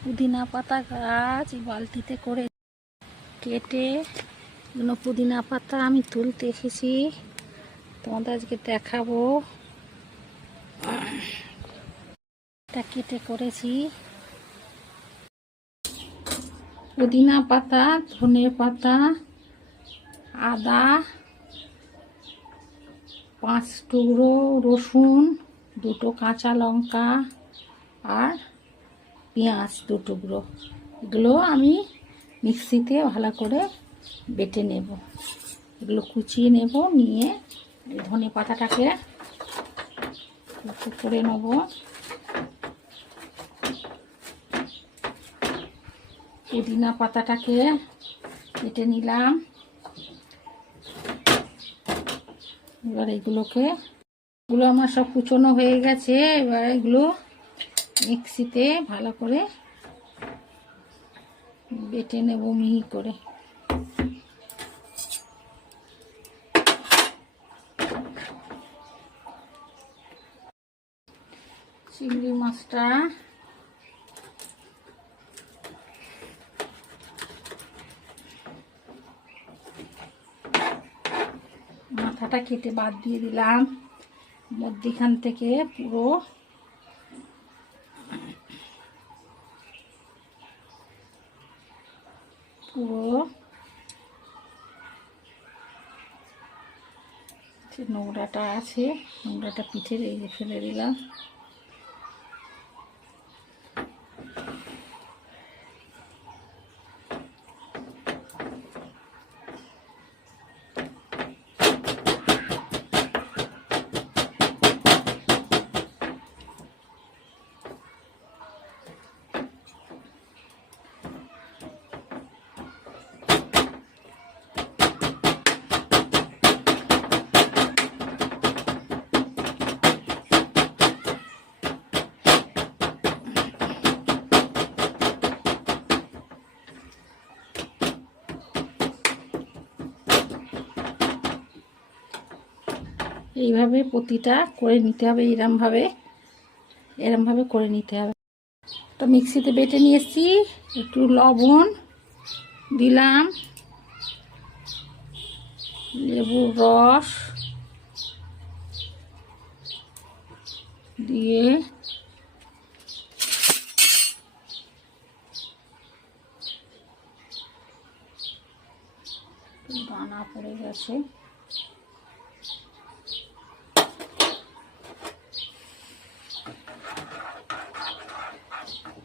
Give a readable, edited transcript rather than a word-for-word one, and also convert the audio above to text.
পুদিনা পাতা গাছ বালতিতে করে কেটে পুদিনা পাতা আমি তুলতে এসেছি, তোমাদের আজকে দেখাবো। এটা কেটে করেছি পুদিনা পাতা, ধনে পাতা, আদা, 5 টুকরো রসুন, 2টো কাঁচা লঙ্কা আর পেঁয়াজ 2 টুকরো। এগুলো আমি মিক্সিতে ভালো করে বেটে নেব। এগুলো কুচিয়ে নেব, নিয়ে ধনে পাতাটাকে করে নেব। পুদিনা পাতাটাকে কেটে নিলাম। এবার এগুলো আমার সব কুচোনো হয়ে গেছে। এবার এগুলো মিক্সিতে ভালো করে বেটে নেব মিহি করে। চিংড়ি মাছটা মাথাটা কেটে বাদ দিয়ে দিলাম। মধ্যিখান থেকে পুরো যে নোংরাটা আছে, নোংরাটা পিঠের এই যে ফেলে দিলাম। এইভাবে প্রতিটা করে নিতে হবে, এরমভাবে করে নিতে হবে। তো মিক্সিতে বেটে নিয়ে এসেছি, একটু লবণ দিলাম, লেবুর রস দিয়ে দানা পড়ে গেছে।